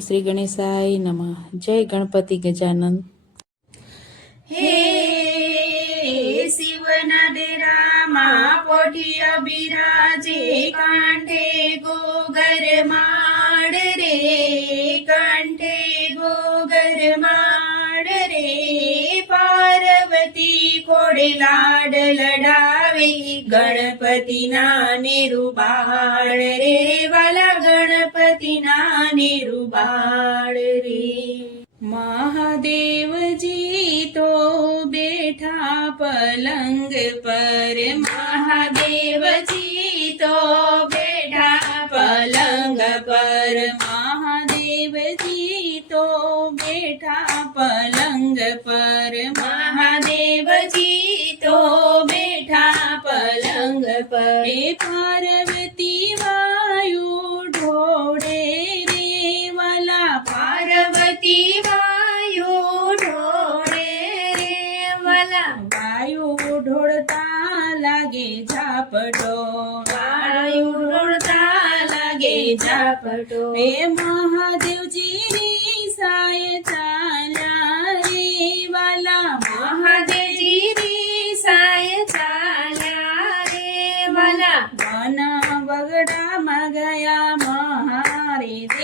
શ્રી ગણેશાય નમઃ. જય ગણપતિ ગજાનંદ હે શિવના ડેરામાં પોઠિય બિરાજે કાંઠે ગોગર માડ રે. પાર્વતી કોડે લાડ લડાવે ગણપતિના નિરુબાળ રે વાલા ગણપતિના નિરુબાળ રે મહાદેવજી તો બેઠા પલંગ પર મહાદેવજી તો બેઠા પલંગ પર મહાદેવજી તો બેઠા પલંગ પર મહાદેવજી जय पार्वती वायु ढोड़े रे वाला। पार्वती वायु ढोड़े रे वाला। वायु ढोड़ता लागे झापटो। वायु ढोड़ता लागे झापटो। हे महादेव जी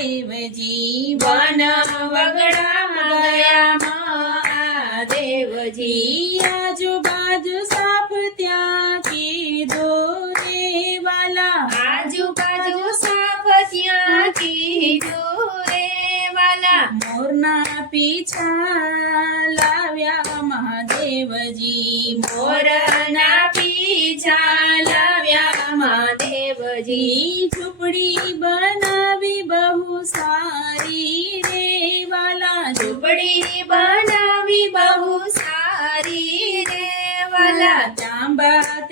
મહારે દેવજી વન વગડામાં ગયા મહાદેવજી આજુબાજુ સાફ ત્યાં કીધો રે વાલા આજુબાજુ સાફ ત્યાં કીધો રે વાલા મોરના પીછા લાવ્યા મહાદેવજી મોરના પીછા લાવ્યા મહાદેવજી ઝૂંપડી બનાવી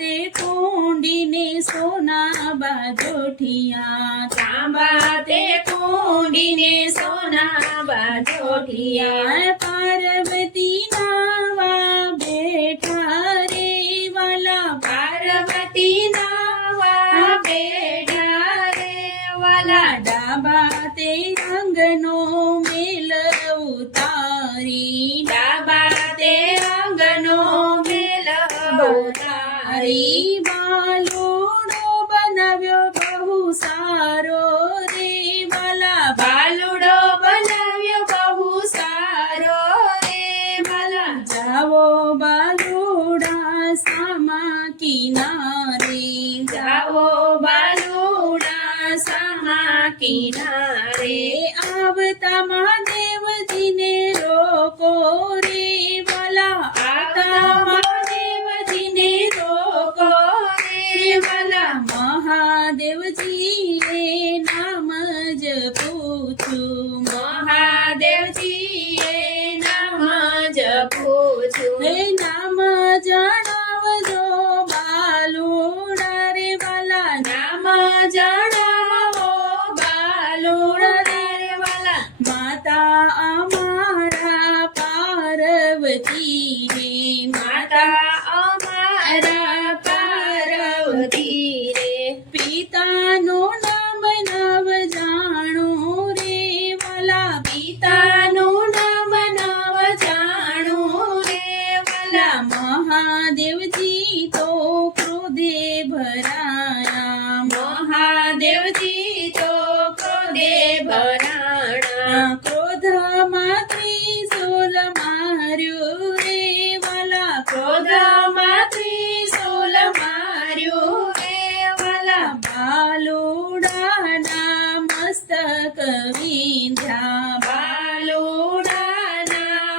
ચાંબા તે કુંડીને સોના બાજોઠિયા ચાંબા તે કુંડીને સોના બાજોઠિયા પાર્વતી નાવા બેઠા રે વાલા પાર્વતી નાવા બેઠા રે વાલા ડાબા તે રંગનો મેલ ઉતારી ડાબા તે રંગનો મેલ ઉતારી બાલુડો બનાવ્યો બહુ સારો રે. માલા બાલુડો બનાવ્યો બહુ સારો રે. માલા જાવો બાલુડા સામા કિનારે. જાવો બાલુડા સામા કિનારે. ક્રોધમાં ત્રિશૂલ માર્યું રે વાલા બાલુડાના મસ્તક વિંધ્યા. બાલુડાના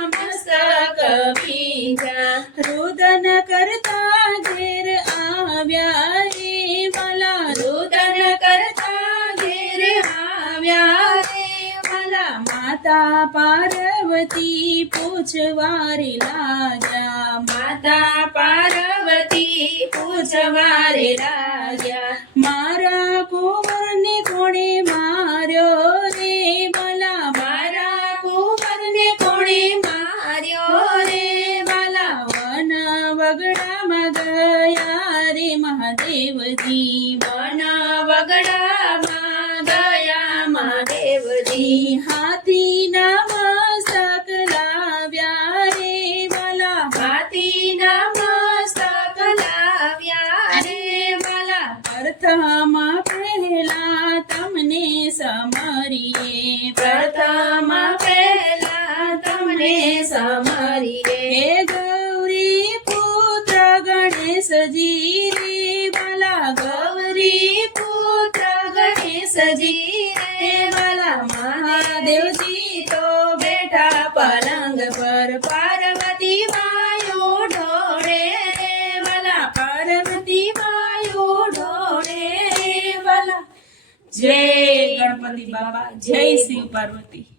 મસ્તક વિંધ્યા. રુદન કરતા ઘેર આવ્યા રે વાલા. રુદન કરતા ઘેર આવ્યા રે વાલા. માતા પાર્વતી પૂછવારી લાગ્યા. માતા પાર્વતી પૂછવારે લાગ્યા. મારા કુંવરને કોણે માર્યો રે? ભલા મારા કુંવરને કોણે માર્યો રે? વાલા વન વગડામાં ગયા રે મહાદેવજી. વન તમને સમારીએ પ્રથમ પહેલા તમને સમ પાર્વતી બાપા. જય શિવ પાર્વતી.